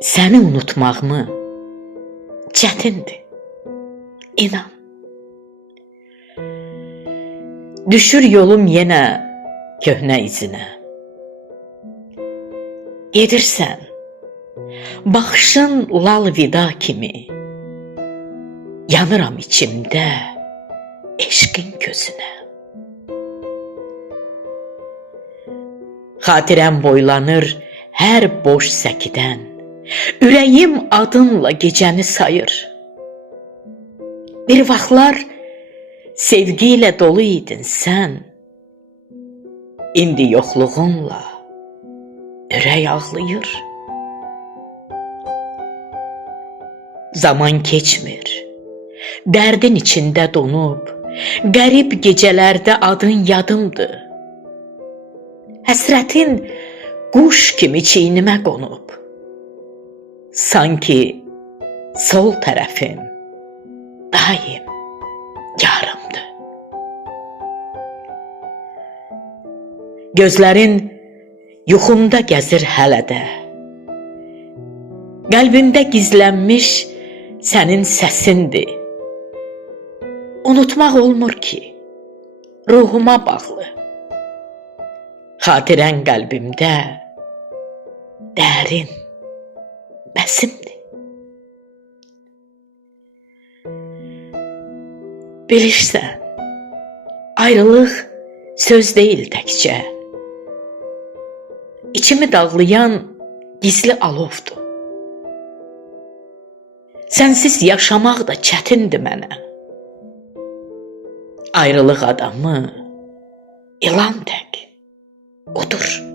Səni unutmağımı çətindir, inan. Düşür yolum yenə köhnə izinə. Gedirsən, baxışın lal vida kimi. Yanıram içimdə eşqin gözünə. Xatirəm boylanır hər boş səkidən. Ürəyim adınla gecəni sayır. Bir vaxtlar sevgi ilə dolu idin sən. İndi yoxluğunla ürək ağlayır. Zaman keçmir, dərdin içində donub, qərib gecələrdə adın yadımdır. Həsrətin quş kimi çiynimə qonub. Sanki sol tərəfim daim yarımdır. Gözlərin yuxumda gəzir hələ də. Qəlbimdə gizlənmiş sənin səsindir. Unutmaq olmur ki, ruhuma bağlı. Xatirən qəlbimdə dərin bəsimdir. Bilirsən, ayrılıq söz deyil təkcə. İçimi dağlayan gizli alovdur. Sənsiz yaşamaq da çətindir mənə. Ayrılıq adamı ilan tək odur.